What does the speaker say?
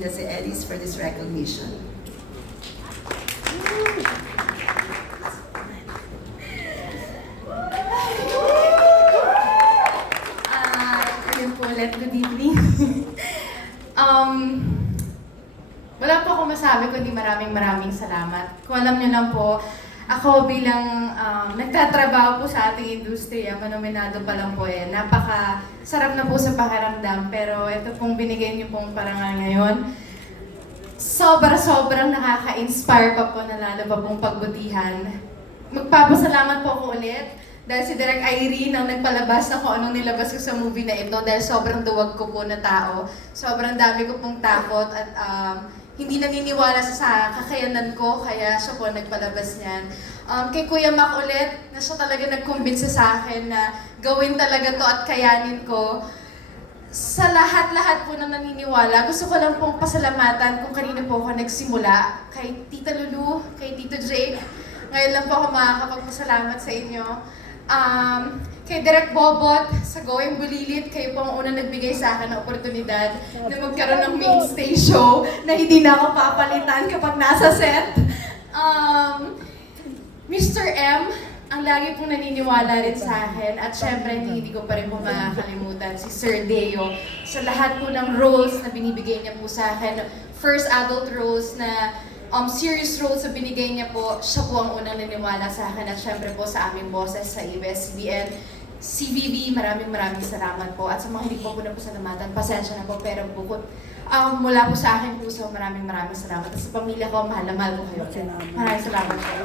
Bida si Edis for this recognition. Ayun po ulit, good evening. Wala po ako masabi kundi maraming salamat. Kung alam niyo lang po, ako bilang nagtatrabaho po sa ating industriya, manominado pa lang po napaka-sarap na po sa pakiramdam. Pero ito pong binigay niyo pong parangal ngayon, sobrang nakaka-inspire pa po na lalo pa pong pagbutihan. Magpapasalamat po ako ulit dahil si Direk Irene ang nagpalabas na kung anong nilabas ko sa movie na ito dahil sobrang duwag ko po na tao. Sobrang dami ko pong takot at hindi naniniwala sa kakayanan ko, kaya siya po nagpalabas niyan. Kay Kuya Mac ulit, na siya talaga nagkumbinsi sa akin na gawin talaga to at kayanin ko. Sa lahat po na naniniwala, gusto ko lang pong pasalamatan kung kanino po ako nagsimula. Kay Tita Lulu, kay Tito Jake. Ngayon lang po ako makakapagpasalamat sa inyo. Kay Direk Bobot, sa Going Bulilit, kayo po ang unang nagbigay sa akin ng oportunidad na magkaroon ng mainstay show na hindi na ako papalitan kapag nasa set. Mr. M, ang lagi pong naniniwala rin sa akin at syempre hindi ko pa rin po makakalimutan si Sir Deo sa lahat po ng roles na binibigay niya po sa akin. First adult roles na serious roles na binigay niya po, siya po ang unang naniniwala sa akin at syempre po sa aming bosses sa ABS-CBN. CVB, maraming salamat po. At sa mga hindi po na po salamatan, pasensya na po, pero bukod mula po sa akin puso, maraming salamat. At sa pamilya ko, mahal na mahal ko kayo. Maraming salamat po.